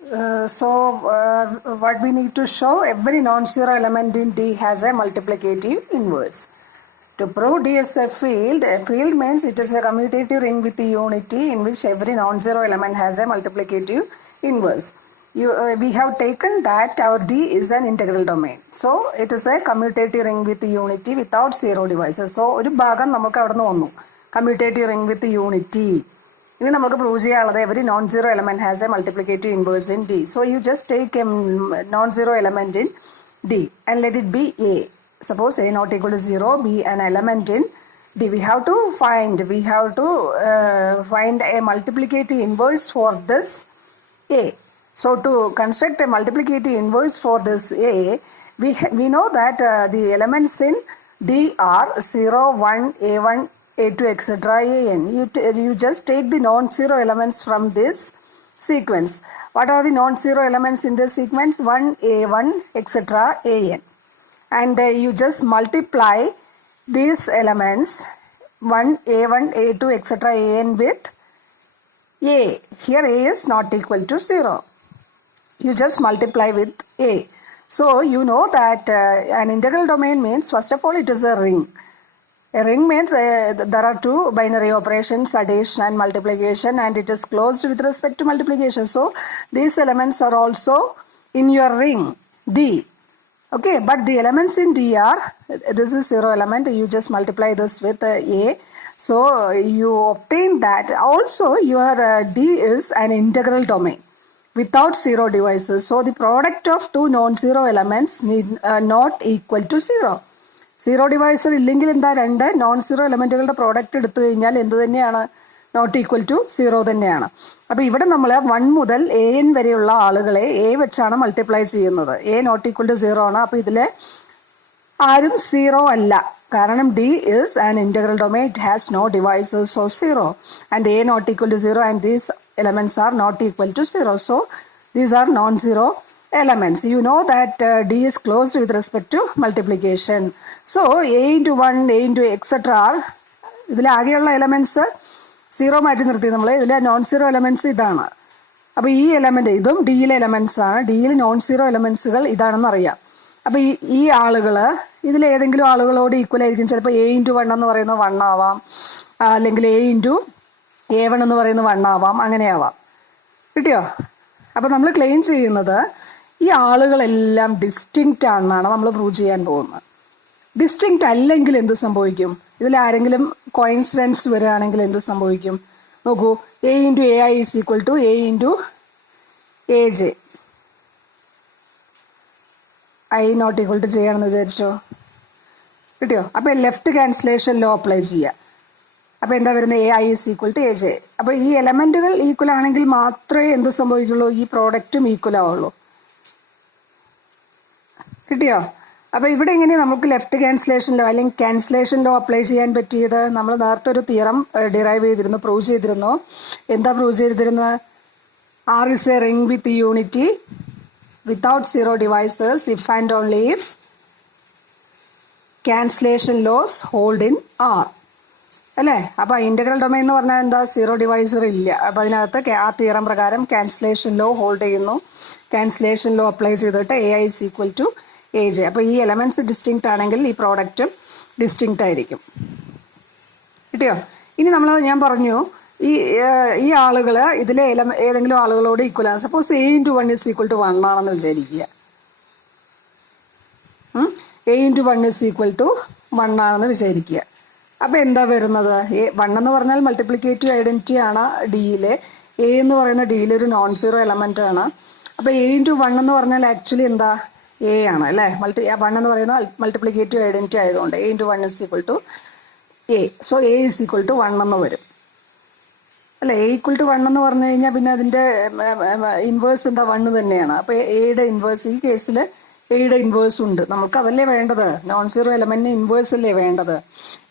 What we need to show, every non-zero element in D has a multiplicative inverse. To prove D is a field means it is a commutative ring with unity in which every non-zero element has a multiplicative inverse. We have taken that our D is an integral domain. So it is a commutative ring with unity without zero divisors. So ഒരു ഭാഗം നമുക്ക് അവിടെ നിന്ന് വന്നു, commutative ring with unity. ഇനി നമുക്ക് prove ചെയ്യാനുള്ളത് every non-zero element has a multiplicative inverse in D. So you just take a non-zero element in D and let it be A. Suppose A not equal to 0, be an element in D. We have to find a multiplicative inverse for this A. So to construct a multiplicative inverse for this A, we know that the elements in D are 0, 1, A1, A2, etc. AN. You just take the non-zero elements from this sequence. What are the non-zero elements in this sequence? 1, A1, etc. AN. And you just multiply these elements 1, A1, A2, etc. AN with A. Here A is not equal to 0. You just multiply with A. So you know that an integral domain means, first of all, it is a ring. A ring means there are two binary operations, addition and multiplication, and it is closed with respect to multiplication. So these elements are also in your ring D. Okay, but the elements in D are, this is 0 element, you just multiply this with A. So you obtain that. Also your D is an integral domain without zero divisors. So the product of two non-zero elements need not equal to 0. Zero divisor ഇല്ലെങ്കിൽ എന്താ, രണ്ട് non-zero എലമെൻറ്റുകളുടെ product എടുത്തു കഴിഞ്ഞാൽ എന്ത് തന്നെയാണ്, not equal to 0 തന്നെയാണ്. അപ്പോൾ ഇവിടെ നമ്മൾ 1 മുതൽ AN വരെയുള്ള ആളുകളെ A വെച്ചാണ് മൾട്ടിപ്ലൈ ചെയ്യുന്നത്. A നോട്ട് ഈക്വൽ ടു 0 ആണ്. അപ്പോൾ ഇതിൽ ആരും 0 അല്ല, കാരണം D is an integral domain, it has no divisors of 0, and A not equal to 0 and these elements are not equal to 0. So these are non-zero elements. You know that D is closed with respect to multiplication. So A into 1, A into etc. are ഇതിൽ ആകെയുള്ള elements 0 മാറ്റി നിർത്തി നമ്മൾ. ഇതിലെ non-zero elements ഇതാണ്. അപ്പോൾ ഈ element ഇതും ഡിയിലെ എലമെൻറ്റ്സ് ആണ്. ഡിയിൽ നോൺ-സീറോ എലമെൻറ്റ്സുകൾ ഇതാണെന്ന് അറിയാം. അപ്പോൾ ഈ ആളുകൾ ഇതിലേതെങ്കിലും ആളുകളോട് ഈക്വൽ ആയിരിക്കും. ചിലപ്പോൾ A into 1 എന്ന് പറയുന്നത് 1 ആവാം, അല്ലെങ്കിൽ A into A1 എന്ന് പറയുന്നത് 1 ആവാം, അങ്ങനെയാവാം. കിട്ടിയോ? അപ്പോൾ നമ്മൾ ക്ലെയിം ചെയ്യുന്നത് ഈ ആളുകളെല്ലാം ഡിസ്റ്റിങ്ക്റ്റ് ആണെന്നാണ് നമ്മൾ പ്രൂവ് ചെയ്യാൻ പോകുന്നത്. ഡിസ്റ്റിങ്ക്റ്റ് അല്ലെങ്കിൽ എന്ത് സംഭവിക്കും? ഇതിൽ ആരെങ്കിലും കോയിൻസിഡൻസ് വരികയാണെങ്കിൽ എന്ത് സംഭവിക്കും? നോക്കൂ, A into AI is equal to A into AJ. I not equal to J ആണെന്ന് വിചാരിച്ചോ. കിട്ടിയോ? അപ്പോൾ ലെഫ്റ്റ് ക്യാൻസലേഷൻ ലോ അപ്ലൈ ചെയ്യുക. അപ്പോൾ എന്താ വരുന്നത്? AI is equal to AJ. അപ്പോൾ ഈ എലമെൻറ്റുകൾ ഈക്വൽ ആണെങ്കിൽ മാത്രമേ എന്ത് സംഭവിക്കുള്ളൂ? ഈ പ്രോഡക്റ്റും ഈക്വൽ ആവുള്ളൂ. കിട്ടിയോ? അപ്പോൾ ഇവിടെ എങ്ങനെയാണ് നമുക്ക് ലെഫ്റ്റ് ക്യാൻസലേഷൻ ലോ അല്ലെങ്കിൽ ക്യാൻസലേഷൻ ലോ അപ്ലൈ ചെയ്യാൻ പറ്റിയത്? നമ്മൾ നേരത്തെ ഒരു തിയറം ഡിറൈവ് ചെയ്തിരുന്നു, പ്രൂവ് ചെയ്തിരുന്നു. എന്താ പ്രൂവ് ചെയ്തിരുന്നത്? R is a ring with unity without zero divisors if and only if cancellation laws hold in R. അല്ലേ? അപ്പോൾ ഇൻ്റഗ്രൽ ഡൊമൈൻ എന്ന് പറഞ്ഞാൽ എന്താ? സീറോ ഡിവൈസർ ഇല്ല. അപ്പോൾ അതിനകത്ത് ആ തിയറം പ്രകാരം ക്യാൻസലേഷൻ ലോ ഹോൾഡ് ചെയ്യുന്നു. ക്യാൻസലേഷൻ ലോ അപ്ലൈ ചെയ്തിട്ട് AI is equal to AJ. അപ്പോൾ ഈ എലമെൻറ്റ്സ് ഡിസ്റ്റിങ്ക്റ്റ് ആണെങ്കിൽ ഈ പ്രോഡക്റ്റും ഡിസ്റ്റിങ്ക്റ്റ് ആയിരിക്കും. കിട്ടിയോ? ഇനി ഞാൻ പറഞ്ഞു ഈ ആളുകൾ ഇതിലെ ഏതെങ്കിലും ആളുകളോട് ഈക്വൽ ആണ്. Suppose A into 1 is equal to 1 ആണെന്ന് വിചാരിക്കുക. A into 1 is equal to 1 ആണെന്ന് വിചാരിക്കുക. അപ്പോൾ എന്താ വരുന്നത്? 1 എന്ന് പറഞ്ഞാൽ മൾട്ടിപ്ലിക്കേറ്റീവ് ഐഡൻറ്റിറ്റി ആണ് ഡിയിലെ. A എന്ന് പറയുന്ന ഡിയിലെ ഒരു നോൺ-സീറോ എലമെൻ്റ് ആണ്. അപ്പോൾ A into 1 എന്ന് പറഞ്ഞാൽ ആക്ച്വലി എന്താ? A ആണ് അല്ലേ? 1 എന്ന് പറയുന്ന മൾട്ടിപ്ലിക്കേറ്റീവ് ഐഡൻറ്റിറ്റി ആയതുകൊണ്ട് A into 1 is equal to A. So A is equal to 1 എന്ന് വരും അല്ലേ? A equal to 1 എന്ന് പറഞ്ഞു കഴിഞ്ഞാൽ പിന്നെ അതിൻ്റെ ഇൻവേഴ്സ് എന്താ? 1 തന്നെയാണ്. അപ്പോൾ എയുടെ ഇൻവേഴ്സ്, ഈ കേസിൽ എയുടെ ഇൻവേഴ്സ് ഉണ്ട്. നമുക്ക് അതല്ലേ വേണ്ടത്? നോൺ-സീറോ എലമെൻറ്റിന് ഇൻവേഴ്സ് അല്ലേ വേണ്ടത്?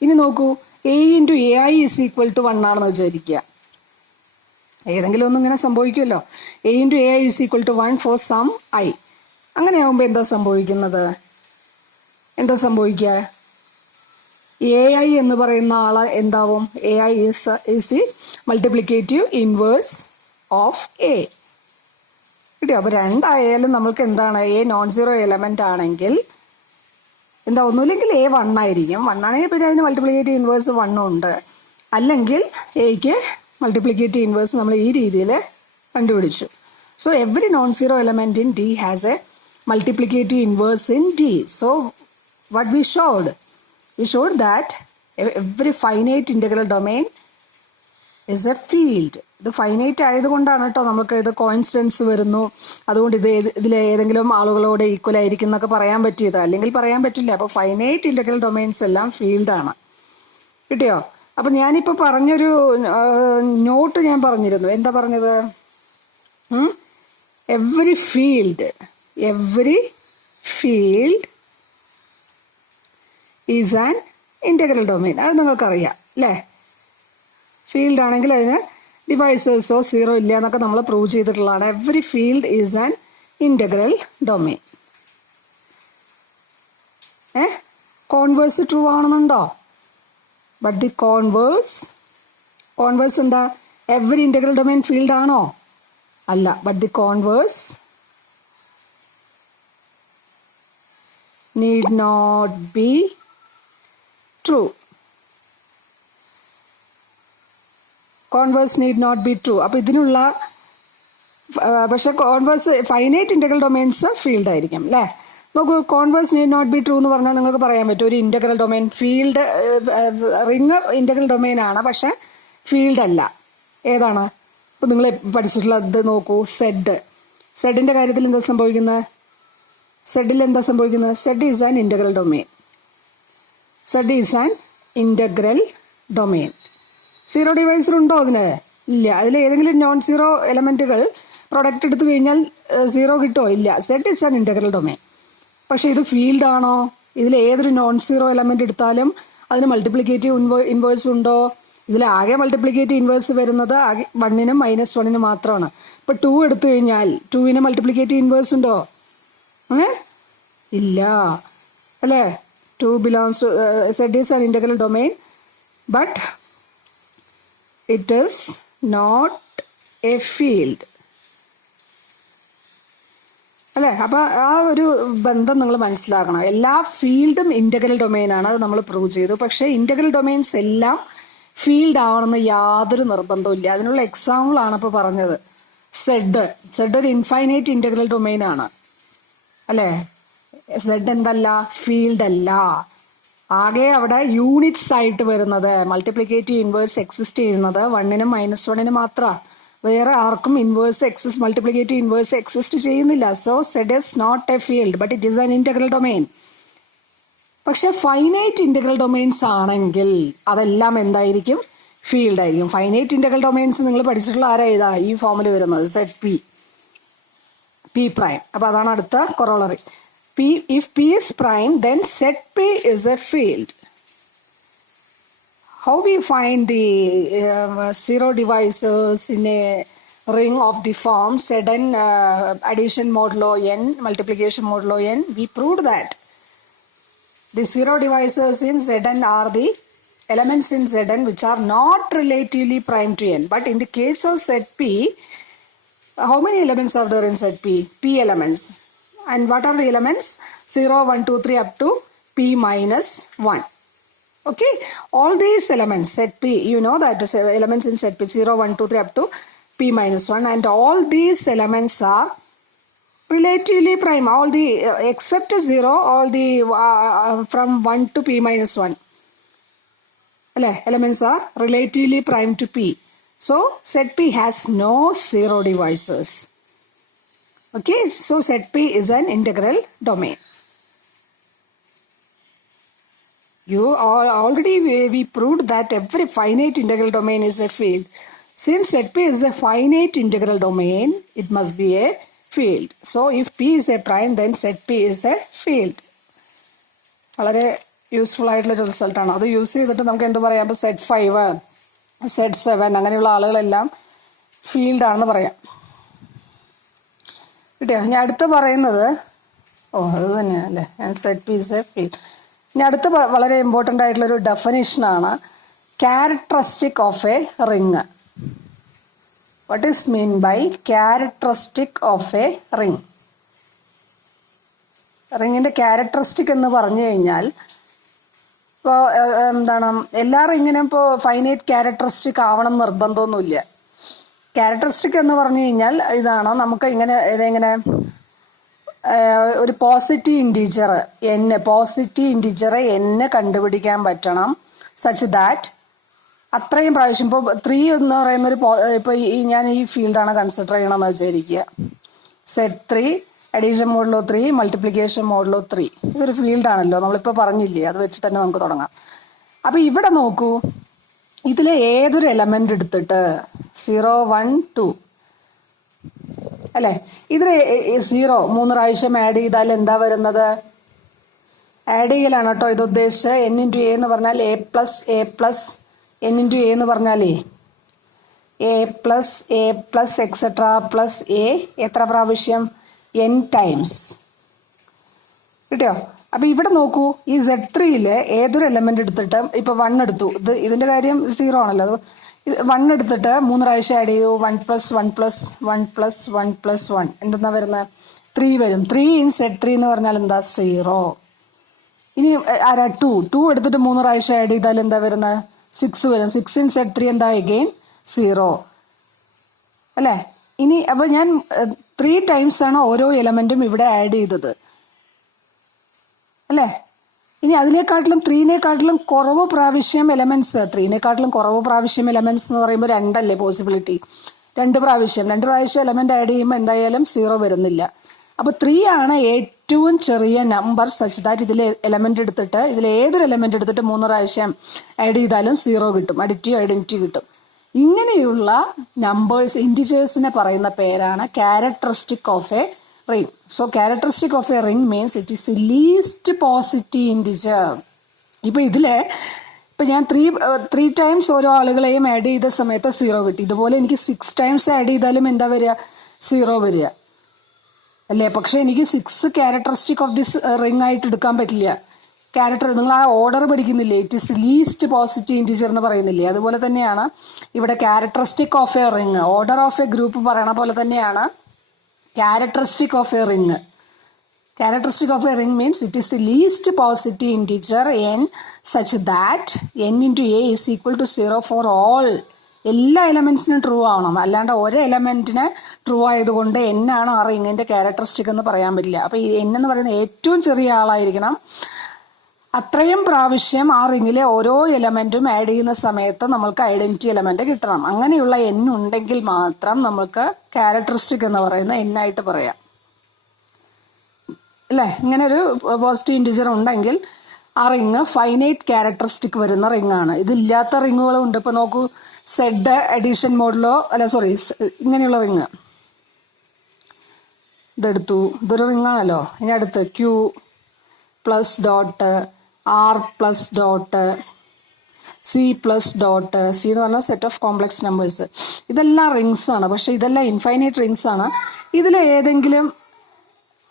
ഇനി നോക്കൂ, A into AI is equal to 1 ആണെന്ന് വിചാരിക്കുക. ഏതെങ്കിലും ഒന്നും ഇങ്ങനെ സംഭവിക്കുമല്ലോ. A into AI is equal to 1 for some I. അങ്ങനെ ആകുമ്പോൾ എന്താ സംഭവിക്കുന്നത്? എന്താ സംഭവിക്കുക? AI എന്ന് പറയുന്ന ആള് എന്താവും? AI is the multiplicative inverse of A. കിട്ടിയോ? അപ്പോൾ രണ്ടായാലും നമ്മൾക്ക് എന്താണ്, എ നോൺ സീറോ എലമെന്റ് ആണെങ്കിൽ എന്താ, ഒന്നുമില്ലെങ്കിൽ എ 1 ആയിരിക്കും. 1 ആണെങ്കിൽ പിന്നെ അതിന് മൾട്ടിപ്ലിക്കേറ്റീവ് ഇൻവേഴ്സ് 1 ഉണ്ട്. അല്ലെങ്കിൽ എക്ക് മൾട്ടിപ്ലിക്കേറ്റീവ് ഇൻവേഴ്സ് നമ്മൾ ഈ രീതിയിൽ കണ്ടുപിടിച്ചു. So every non zero element in D has A multiplicative inverse in D. So what we showed that every finite integral domain is a field. ഇത് ഫൈനൈറ്റ് ആയതുകൊണ്ടാണ് കേട്ടോ നമുക്ക് ഇത് കോയിൻസിഡൻസ് വരുന്നു, അതുകൊണ്ട് ഇതിൽ ഏതെങ്കിലും ആളുകളോട് ഈക്വൽ ആയിരിക്കും എന്നൊക്കെ പറയാൻ പറ്റിയത്, അല്ലെങ്കിൽ പറയാൻ പറ്റില്ല. അപ്പോൾ ഫൈനൈറ്റ് ഇന്റഗ്രൽ ഡൊമൈൻസ് എല്ലാം ഫീൽഡാണ്. കിട്ടിയോ? അപ്പം ഞാനിപ്പോൾ പറഞ്ഞൊരു നോട്ട് ഞാൻ പറഞ്ഞിരുന്നു. എന്താ പറഞ്ഞത്? every field is an integral domain. അത് നിങ്ങൾക്കറിയാം അല്ലേ? ഫീൽഡ് ആണെങ്കിൽ അതിന് ഡിവൈസേഴ്സോ സീറോ ഇല്ല എന്നൊക്കെ നമ്മൾ പ്രൂവ് ചെയ്തിട്ടുള്ളതാണ്. Every field is an integral domain. Converse true ആണെന്നുണ്ടോ? ബട്ട് ദി കോൺവേഴ്സ് എന്താ? എവറി ഇന്റഗ്രൽ ഡൊമെയിൻ ഫീൽഡ് ആണോ? അല്ല. But the converse need not be true. Converse need not be true. അപ്പോൾ ഇതിനുള്ള പക്ഷെ converse finite integral domains field ആയിരിക്കും അല്ലേ? നോക്കൂ, converse need not be true എന്ന് പറഞ്ഞാൽ നിങ്ങൾക്ക് പറയാൻ പറ്റും ഒരു integral domain field ring integral domain ആണ്, പക്ഷെ ഫീൽഡ് അല്ല. ഏതാണ്? ഇപ്പം നിങ്ങൾ പഠിച്ചിട്ടുള്ളത് നോക്കൂ, സെഡിന്റെ കാര്യത്തിൽ എന്താ സംഭവിക്കുന്നത്? സെഡിൽ എന്താ സംഭവിക്കുന്നത്? Z is an integral domain. Zero divisor ഉണ്ടോ അതിന്? ഇല്ല. അതിൽ ഏതെങ്കിലും നോൺ സീറോ എലമെന്റുകൾ പ്രൊഡക്റ്റ് എടുത്തു കഴിഞ്ഞാൽ സീറോ കിട്ടോ? ഇല്ല. Z is an integral domain. പക്ഷെ ഇത് ഫീൽഡ് ആണോ? ഇതിൽ ഏതൊരു നോൺ സീറോ എലമെന്റ് എടുത്താലും അതിന് മൾട്ടിപ്ലിക്കേറ്റീവ് ഇൻവേഴ്സ് ഉണ്ടോ? ഇതിൽ ആകെ മൾട്ടിപ്ലിക്കേറ്റീവ് ഇൻവേഴ്സ് വരുന്നത് ആകെ 1നും -1നും മാത്രമാണ്. ഇപ്പൊ 2 എടുത്തു കഴിഞ്ഞാൽ 2ന് മൾട്ടിപ്ലിക്കേറ്റീവ് ഇൻവേഴ്സ് ഉണ്ടോ? ഇല്ല അല്ലേ? 2 belongs to Z is an integral domain, but it is not a field. അല്ലേ? അപ്പൊ ആ ഒരു ബന്ധം നിങ്ങൾ മനസ്സിലാക്കണം. എല്ലാ ഫീൽഡും ഇന്റഗ്രൽ ഡൊമെയിൻ ആണ്, അത് നമ്മൾ പ്രൂവ് ചെയ്തു. പക്ഷെ ഇന്റഗ്രൽ ഡൊമെയിൻസ് എല്ലാം ഫീൽഡ് ആവണമെന്ന് യാതൊരു നിർബന്ധവും ഇല്ല. അതിനുള്ള എക്സാമ്പിൾ ആണ് ഇപ്പോൾ പറഞ്ഞത്. സെഡ് ഒരു ഇൻഫൈനൈറ്റ് ഇന്റഗ്രൽ ഡൊമെയിൻ ആണ് അല്ലേ? സെഡ് എന്തല്ല? ഫീൽഡ് അല്ല. ആകെ അവിടെ യൂണിറ്റ്സ് ആയിട്ട് വരുന്നത്, മൾട്ടിപ്ലിക്കേറ്റീവ് ഇൻവേഴ്സ് എക്സിസ്റ്റ് ചെയ്യുന്നത് 1നും -1നും മാത്രമാണ്. വേറെ ആർക്കും മൾട്ടിപ്ലിക്കേറ്റീവ് ഇൻവേഴ്സ് എക്സിസ്റ്റ് ചെയ്യുന്നില്ല. So Z is not a field, but it is an integral domain. പക്ഷെ ഫൈനൈറ്റ് ഇന്റഗ്രൽ ഡൊമെയിൻസ് ആണെങ്കിൽ അതെല്ലാം എന്തായിരിക്കും? ഫീൽഡ് ആയിരിക്കും. ഫൈനൈറ്റ് ഇന്റഗ്രൽ ഡൊമെയിൻസ് നിങ്ങൾ പഠിച്ചിട്ടുള്ള ആരാ? ഇതാ ഈ ഫോമിൽ വരുന്നത് സെഡ് പി പ്രൈം. അപ്പൊ അതാണ് അടുത്ത corollary. If P is prime, then set P is a field. How we find the zero divisors in a ring of the form Zn addition modulo n multiplication modulo n? We proved that the zero divisors in Zn are the elements in Zn which are not relatively prime to n. But in the case of set P, how many elements are there in set P? P elements. And what are the elements? 0, 1, 2, 3 up to P -1. Okay, all these elements set P, you know that the elements in set P 0, 1, 2, 3 up to P -1, and all these elements are relatively prime. All the except 0, all the from 1 to P -1 elements are relatively prime to P. So set P has no zero divisors. Okay, so set P is an integral domain. We proved that every finite integral domain is a field. Since set P is a finite integral domain, it must be a field. So if P is a prime, then set P is a field. വളരെ useful ആയിട്ടുള്ളൊരു റിസൾട്ടാണ്. അത് use ചെയ്തിട്ട് നമുക്ക് എന്ത് പറയാം? ഇപ്പോൾ set 5, set 7 അങ്ങനെയുള്ള ആളുകളെല്ലാം ഫീൽഡാണെന്ന് പറയാം. കിട്ടിയോ? ഞാൻ അടുത്ത് പറയുന്നത് അത് തന്നെയാണല്ലേ, set P is a field. ഇനി അടുത്ത് വളരെ ഇമ്പോർട്ടൻ്റ് ആയിട്ടുള്ളൊരു ഡെഫിനിഷനാണ് characteristic of a ring. What is mean by characteristic of a ring? റിങ്ങിൻ്റെ ക്യാരക്ടറിസ്റ്റിക് എന്ന് പറഞ്ഞു കഴിഞ്ഞാൽ ഇപ്പോൾ എന്താണ് എല്ലാ റിങ്ങിനും ഇപ്പോൾ ഫൈനൈറ്റ് ക്യാരക്ടറിസ്റ്റിക് ആവണം നിർബന്ധമൊന്നുമില്ല. ക്യാരക്ടറിസ്റ്റിക് എന്ന് പറഞ്ഞു കഴിഞ്ഞാൽ ഇതാണ്, നമുക്ക് ഇതെങ്ങനെ ഒരു പോസിറ്റീവ് ഇൻറ്റീജർ n കണ്ടുപിടിക്കാൻ പറ്റണം, സച്ച് ദാറ്റ് അത്രയും പ്രാവശ്യം ഇപ്പോൾ 3 എന്ന് പറയുന്ന ഇപ്പോൾ ഞാൻ ഈ ഫീൽഡാണ് കൺസിഡർ ചെയ്യണമെന്ന് വിചാരിക്കുക. Set 3, addition modulo 3, multiplication modulo 3. ഇതൊരു ഫീൽഡാണല്ലോ, നമ്മളിപ്പോൾ പറഞ്ഞില്ലേ, അത് വെച്ചിട്ട് തന്നെ നമുക്ക് തുടങ്ങാം. അപ്പോൾ ഇവിടെ നോക്കൂ, ഇതിൽ ഏതൊരു എലമെന്റ് എടുത്തിട്ട് 0, 1, 2 അല്ലേ, ഇതിൽ 0 3 പ്രാവശ്യം ആഡ് ചെയ്താൽ എന്താ വരുന്നത്? ആഡ് ചെയ്യലാണ് കേട്ടോ ഇത് ഉദ്ദേശിച്ച്. n × a എന്ന് പറഞ്ഞാൽ a പ്ലസ് n × a എന്ന് പറഞ്ഞാലേ a+ എക്സെട്രാ പ്ലസ് a എത്ര പ്രാവശ്യം? n times. കിട്ടിയോ? അപ്പൊ ഇവിടെ നോക്കൂ, ഈ Z3 ഏതൊരു എലമെന്റ് എടുത്തിട്ട് ഇപ്പൊ 1 എടുത്തു, ഇതിന്റെ കാര്യം 0 ആണല്ലോ, അത് 1 എടുത്തിട്ട് 3 പ്രാവശ്യം ആഡ് ചെയ്തു, 1+1+1+1+1 എന്തെന്നാ വരുന്നത്? 3 വരും. 3 in Z3 എന്ന് പറഞ്ഞാൽ എന്താ? 0. ഇനി 2 എടുത്തിട്ട് 3 പ്രാവശ്യം ആഡ് ചെയ്താൽ എന്താ വരുന്നത്? 6 വരും. 6 in Z3 എന്താ? അഗെയിൻ 0 അല്ലേ? ഇനി അപ്പൊ ഞാൻ 3 ടൈംസ് ആണ് ഓരോ എലമെന്റും ഇവിടെ ആഡ് ചെയ്തത് അല്ലേ? ഇനി അതിനേക്കാട്ടിലും 3-നേക്കാട്ടിലും കുറവ് പ്രാവശ്യം എലമെന്റ്സ്, 3-നേക്കാട്ടിലും കുറവ് പ്രാവശ്യം എലമെന്റ്സ് എന്ന് പറയുമ്പോൾ 2 അല്ലേ പോസിബിലിറ്റി? 2 പ്രാവശ്യം എലമെന്റ് ആഡ് ചെയ്യുമ്പോൾ എന്തായാലും 0 വരുന്നില്ല. അപ്പൊ 3 ആണ് ഏറ്റവും ചെറിയ നമ്പർ, സച്ച് ദാറ്റ് ഇതിലെ എലമെന്റ് എടുത്തിട്ട് ഏതൊരു എലമെന്റ് എടുത്തിട്ട് 3 പ്രാവശ്യം ആഡ് ചെയ്താലും 0 കിട്ടും, അഡിറ്റീവ് ഐഡന്റിറ്റി കിട്ടും. ഇങ്ങനെയുള്ള നമ്പേഴ്സ്, ഇൻറ്റിജേഴ്സിനെ പറയുന്ന പേരാണ് characteristic of a ring. So characteristic of a ring means it is the least positive integer. ഇപ്പൊ ഞാൻ 3 ടൈംസ് ഓരോ ആളുകളെയും ആഡ് ചെയ്ത സമയത്ത് 0 കിട്ടി. ഇതുപോലെ എനിക്ക് 6 ടൈംസ് ആഡ് ചെയ്താലും എന്താ വരിക? 0 വരിക അല്ലേ? പക്ഷെ എനിക്ക് 6 ക്യാരക്ടറിസ്റ്റിക് ഓഫ് ദിസ് റിംഗ് ആയിട്ട് എടുക്കാൻ പറ്റില്ല. നിങ്ങൾ ആ ഓർഡർ പഠിക്കുന്നില്ലേ? It is least positive integer എന്ന് പറയുന്നില്ലേ? അതുപോലെ തന്നെയാണ് ഇവിടെ characteristic of a ring, order of a group പറയണ പോലെ തന്നെയാണ് characteristic of a ring. Characteristic of a ring means it is the least positive integer n such that n × a is equal to 0 for all. എല്ലാ എലമെന്റ്സിനും true ആവണം, അല്ലാണ്ട് ഒരു എലമെന്റിന് true ആയതുകൊണ്ട് n ആണ് ആ റിംഗിന്റെ ക്യാരക്ടറിസ്റ്റിക് എന്ന് പറയാൻ പറ്റില്ല. അപ്പൊ ഈ n എന്ന് പറയുന്നത് ഏറ്റവും ചെറിയ ആളായിരിക്കണം. അത്രയും പ്രാവശ്യം ആ റിംഗിലെ ഓരോ എലമെന്റും ആഡ് ചെയ്യുന്ന സമയത്ത് നമ്മൾക്ക് ഐഡന്റിറ്റി എലമെന്റ് കിട്ടണം. അങ്ങനെയുള്ള n ഉണ്ടെങ്കിൽ മാത്രം നമ്മൾക്ക് ക്യാരക്ടറിസ്റ്റിക് എന്ന് പറയുന്ന n ആയിട്ട് പറയാം അല്ലേ? ഇങ്ങനെ ഒരു പോസിറ്റീവ് ഇൻറ്റിജർ ഉണ്ടെങ്കിൽ ആ റിങ് ഫൈനൈറ്റ് ക്യാരക്ടറിസ്റ്റിക് വരുന്ന റിംഗ് ആണ്. ഇതില്ലാത്ത റിങ്ങുകളും ഉണ്ട്. ഇപ്പൊ നോക്കൂ, സെഡ് അഡീഷൻ മോഡിലോ ഇങ്ങനെയുള്ള റിങ് ഇതെടുത്തു, ഇതൊരു റിംഗ് ആണല്ലോ. ഇനി അടുത്ത് Q plus dot, R plus dot, C plus dot. C എന്ന് പറഞ്ഞാൽ സെറ്റ് ഓഫ് കോംപ്ലക്സ് നമ്പേഴ്സ്. ഇതെല്ലാം റിങ്സ് ആണ്, പക്ഷെ ഇതെല്ലാം ഇൻഫൈനൈറ്റ് റിങ്സ് ആണ്.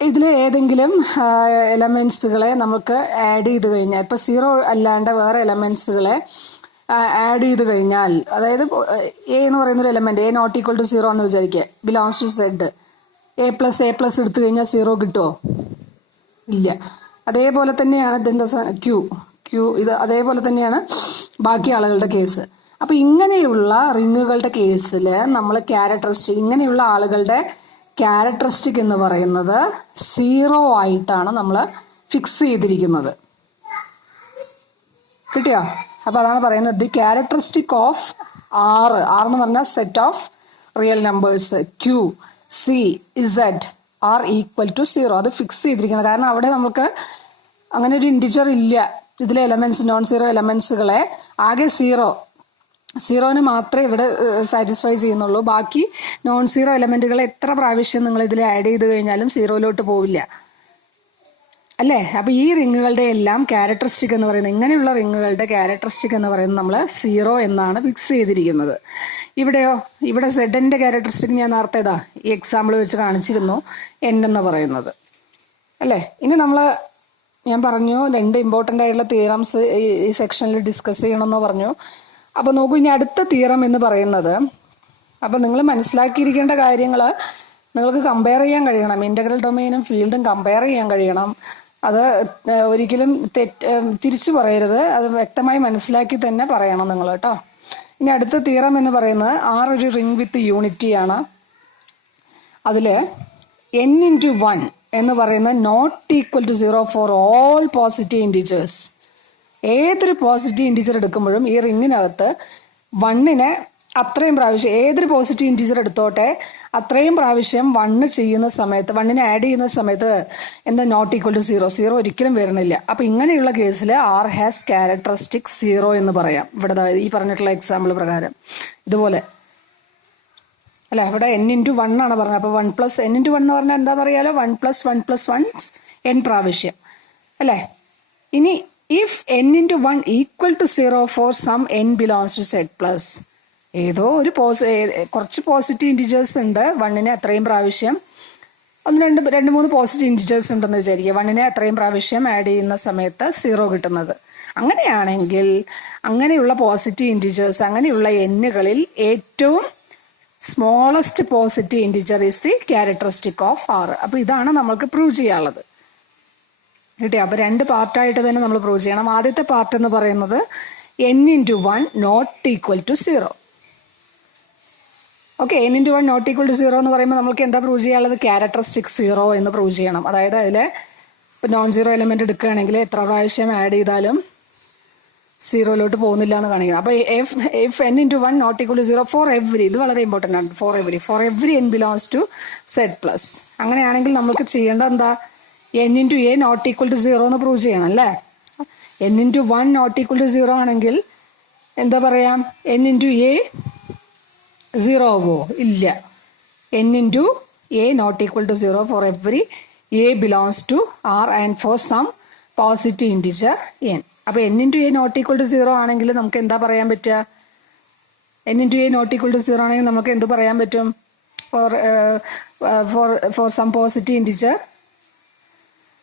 ഇതിലേതെങ്കിലും എലമെന്റ്സുകളെ നമുക്ക് ആഡ് ചെയ്ത് കഴിഞ്ഞാൽ, ഇപ്പൊ 0 അല്ലാണ്ട് വേറെ എലമെന്റ്സുകളെ ആഡ് ചെയ്ത് കഴിഞ്ഞാൽ, അതായത് A എന്ന് പറയുന്ന ഒരു element A not equal to 0 എന്ന് വിചാരിക്കുക, belongs to Z, A plus എടുത്തു കഴിഞ്ഞാൽ 0 കിട്ടുമോ? ഇല്ല. അതേപോലെ തന്നെയാണ് Q ഇത് അതേപോലെ തന്നെയാണ് ബാക്കി ആളുകളുടെ കേസ്. അപ്പൊ ഇങ്ങനെയുള്ള റിങ്ങുകളുടെ കേസിൽ നമ്മൾ ക്യാരക്ടറിസ്റ്റിക്, ഇങ്ങനെയുള്ള ആളുകളുടെ ക്യാരക്ടറിസ്റ്റിക് എന്ന് പറയുന്നത് 0 ആയിട്ടാണ് നമ്മൾ ഫിക്സ് ചെയ്തിരിക്കുന്നത്. കിട്ടിയോ? അപ്പൊ അതാണ് പറയുന്നത് ദി ക്യാരക്ടറിസ്റ്റിക് ഓഫ് R എന്ന് പറഞ്ഞാൽ set of real numbers Q, C, Z are equal to 0. അത് ഫിക്സ് ചെയ്തിരിക്കുന്നത്. കാരണം അവിടെ നമുക്ക് അങ്ങനെ ഒരു ഇൻറ്റിജർ ഇല്ല. ഇതിലെ എലമെന്റ്സ്, നോൺ സീറോ എലമെന്റ്സുകളെ ആകെ 0ന് മാത്രമേ ഇവിടെ സാറ്റിസ്ഫൈ ചെയ്യുന്നുള്ളൂ. ബാക്കി നോൺ സീറോ എലമെന്റുകൾ എത്ര പ്രാവശ്യം നിങ്ങൾ ഇതിൽ ആഡ് ചെയ്ത് കഴിഞ്ഞാലും 0ലോട്ട് പോവില്ല അല്ലേ? അപ്പൊ ഈ റിങ്ങുകളുടെ എല്ലാം ക്യാരക്ടറിസ്റ്റിക് എന്ന് പറയുന്നത്, ഇങ്ങനെയുള്ള റിങ്ങുകളുടെ ക്യാരക്ടറിസ്റ്റിക് എന്ന് പറയുന്നത് നമ്മൾ 0 എന്നാണ് ഫിക്സ് ചെയ്തിരിക്കുന്നത്. ഇവിടെയോ, ഇവിടെ സെഡിന്റെ ക്യാരക്ടറിസ്റ്റിക് ഞാൻ നേരത്തെ ഈ എക്സാമ്പിൾ വെച്ച് കാണിച്ചിരുന്നു, n എന്ന് പറയുന്നത് അല്ലേ. ഇനി ഞാൻ പറഞ്ഞു 2 ഇമ്പോർട്ടൻ്റ് ആയിട്ടുള്ള തിയറംസ് ഈ സെക്ഷനിൽ ഡിസ്കസ് ചെയ്യണമെന്ന് പറഞ്ഞു. അപ്പോൾ നോക്കൂ, ഇനി അടുത്ത തിയറം എന്ന് പറയുന്നത് അപ്പം നിങ്ങൾ മനസ്സിലാക്കിയിരിക്കേണ്ട കാര്യങ്ങൾ നിങ്ങൾക്ക് കമ്പയർ ചെയ്യാൻ കഴിയണം. ഇൻ്റഗ്രൽ ഡൊമെയിനും ഫീൽഡും കമ്പയർ ചെയ്യാൻ കഴിയണം. അത് ഒരിക്കലും തിരിച്ചു പറയരുത്. അത് വ്യക്തമായി മനസ്സിലാക്കി തന്നെ പറയണം നിങ്ങൾ കേട്ടോ. ഇനി അടുത്ത തിയറം എന്ന് പറയുന്നത് R ഒരു റിംഗ് വിത്ത് യൂണിറ്റി ആണ്. അതിൽ n×1 എന്ന് പറയുന്നത് not equal to 0 for all positive integers. ഏതൊരു പോസിറ്റീവ് ഇൻറ്റിജർ എടുക്കുമ്പോഴും ഈ റിങ്ങിനകത്ത് 1നെ അത്രയും പ്രാവശ്യം, ഏതൊരു പോസിറ്റീവ് ഇൻറ്റിജർ എടുത്തോട്ടെ അത്രയും പ്രാവശ്യം 1 ചെയ്യുന്ന സമയത്ത്, 1നെ ആഡ് ചെയ്യുന്ന സമയത്ത് എന്താ നോട്ട് ഈക്വൽ ടു 0 ഒരിക്കലും വരുന്നില്ല. അപ്പൊ ഇങ്ങനെയുള്ള കേസിൽ R ഹാസ് ക്യാരക്ടറിസ്റ്റിക് 0 എന്ന് പറയാം. ഇവിടെ ഈ പറഞ്ഞിട്ടുള്ള എക്സാമ്പിൾ പ്രകാരം ഇതുപോലെ അല്ല, ഇവിടെ n×1 ആണ് പറഞ്ഞത്. അപ്പൊ 1 + n×1 എന്ന് പറഞ്ഞാൽ എന്താ പറയാലോ, 1 + 1 + 1 n പ്രാവശ്യം അല്ലേ. ഇനി if n×1 equal to 0 for some n belongs to Z+, ഏതോ ഒരു കുറച്ച് പോസിറ്റീവ് ഇൻറ്റിജേഴ്സ് ഉണ്ട്, 1നെ അത്രയും പ്രാവശ്യം, രണ്ട് മൂന്ന് പോസിറ്റീവ് ഇൻറ്റിജേഴ്സ് ഉണ്ടെന്ന് വിചാരിക്കുക, 1നെ അത്രയും പ്രാവശ്യം ആഡ് ചെയ്യുന്ന സമയത്ത് 0 കിട്ടുന്നത്. അങ്ങനെയാണെങ്കിൽ അങ്ങനെയുള്ള പോസിറ്റീവ് ഇൻറ്റിജേഴ്സ്, അങ്ങനെയുള്ള എന്നുകളിൽ ഏറ്റവും smallest positive integer is the characteristic of R. അപ്പൊ ഇതാണ് നമ്മൾക്ക് പ്രൂവ് ചെയ്യാനുള്ളത്. കിട്ടിയോ? അപ്പൊ 2 പാർട്ടായിട്ട് തന്നെ നമ്മൾ പ്രൂവ് ചെയ്യണം. ആദ്യത്തെ പാർട്ട് എന്ന് പറയുന്നത് n×1 not equal to 0. Okay, n×1 not equal to 0 എന്ന് പറയുമ്പോൾ നമുക്ക് എന്താ പ്രൂവ് ചെയ്യാനുള്ളത്? ക്യാരക്ടറിസ്റ്റിക് 0 എന്ന് പ്രൂവ് ചെയ്യണം. അതായത് അതിൽ ഇപ്പം നോൺ സീറോ എലിമെന്റ് എടുക്കുകയാണെങ്കിൽ എത്ര പ്രാവശ്യം ആഡ് ചെയ്താലും 0 പോകുന്നില്ല എന്ന് കാണിക്കണം. അപ്പോൾ if n×1 not equal to 0 for every, ഇത് വളരെ ഇമ്പോർട്ടൻ്റ് ആണ്, for every n belongs to Z+. അങ്ങനെയാണെങ്കിൽ നമുക്ക് ചെയ്യേണ്ടത് എന്താ? n×a നോട്ട് ഈക്വൽ ടു 0 എന്ന് പ്രൂവ് ചെയ്യണം അല്ലേ. n×1 നോട്ട് ഈക്വൽ ടു 0 ആണെങ്കിൽ എന്താ പറയാം? n×a 0 ആവുമോ? ഇല്ല. n×a not equal to 0 for every a belongs to R and for some positive integer n. അപ്പൊ n×a നോട്ട് ഈക്വൽ ടു 0 ആണെങ്കിൽ നമുക്ക് എന്താ പറയാൻ പറ്റുക? n×a നോട്ട് ഈക്വൽ ടു 0 ആണെങ്കിൽ നമുക്ക് എന്ത് പറയാൻ പറ്റും? For some positive integer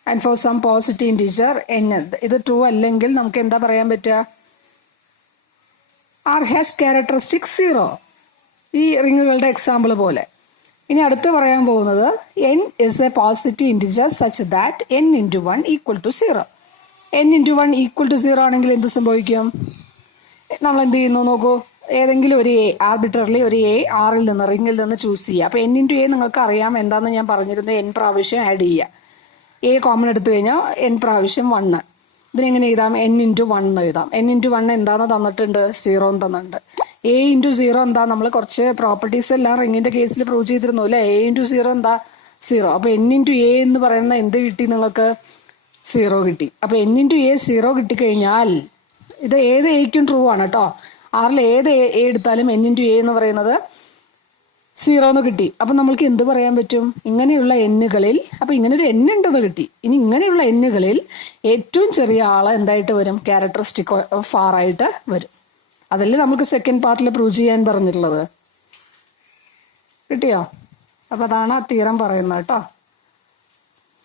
and for some positive integer n. ഇത് ട്രൂ അല്ലെങ്കിൽ നമുക്ക് എന്താ പറയാൻ പറ്റുക? R has characteristic 0. ഈ റിങ്ങുകളുടെ എക്സാമ്പിൾ പോലെ. ഇനി അടുത്ത് പറയാൻ പോകുന്നത് n is a positive integer such that n×1 equal to 0. n×1 equal to 0 ആണെങ്കിൽ എന്ത് സംഭവിക്കും? നമ്മൾ എന്ത് ചെയ്യുന്നു നോക്കൂ. ഏതെങ്കിലും ഒരു a, ആർബിട്രറിലി ഒരു a ആറിൽ നിന്ന്, റിങ്ങിൽ നിന്ന് ചൂസ് ചെയ്യുക. അപ്പൊ n×a നിങ്ങൾക്ക് അറിയാം എന്താണെന്ന് ഞാൻ പറഞ്ഞിരുന്നത്. n പ്രാവശ്യം ആഡ് ചെയ്യുക. a കോമൺ എടുത്തു കഴിഞ്ഞാൽ n പ്രാവശ്യം 1. ഇതിനെങ്ങനെ എഴുതാം? n×1 എന്ന് എഴുതാം. n×1 എന്താണെന്ന് തന്നിട്ടുണ്ട്? 0 എന്ന് തന്നിട്ടുണ്ട്. a×0 എന്താ? നമ്മൾ കുറച്ച് പ്രോപ്പർട്ടീസ് എല്ലാം റിങ്ങിന്റെ കേസിൽ പ്രൂവ് ചെയ്തിരുന്നു അല്ലെ. a×0 എന്താ? 0. അപ്പൊ n×a എന്ന് പറയുന്ന എന്ത് കിട്ടി നിങ്ങൾക്ക്? 0 കിട്ടി. അപ്പൊ n×a 0 കിട്ടിക്കഴിഞ്ഞാൽ ഇത് ഏത് എയ്ക്കും ട്രൂ ആണ് കേട്ടോ. ആറിൽ ഏത് എ എടുത്താലും n×a എന്ന് പറയുന്നത് 0 എന്ന് കിട്ടി. അപ്പൊ നമ്മൾക്ക് എന്ത് പറയാൻ പറ്റും? ഇങ്ങനെയുള്ള എന്നുകളിൽ, അപ്പൊ ഇങ്ങനെ ഒരു n ഉണ്ടെന്ന് കിട്ടി. ഇനി ഇങ്ങനെയുള്ള എന്നുകളിൽ ഏറ്റവും ചെറിയ ആള് എന്തായിട്ട് വരും? ക്യാരക്ടറിസ്റ്റിക് ഓഫ് R ആയിട്ട് വരും. അതല്ലേ നമുക്ക് സെക്കൻഡ് പാർട്ടിൽ പ്രൂവ് ചെയ്യാൻ പറഞ്ഞിട്ടുള്ളത്. കിട്ടിയോ? അപ്പൊ അതാണ് ആ തിയറം പറയുന്നത് കേട്ടോ.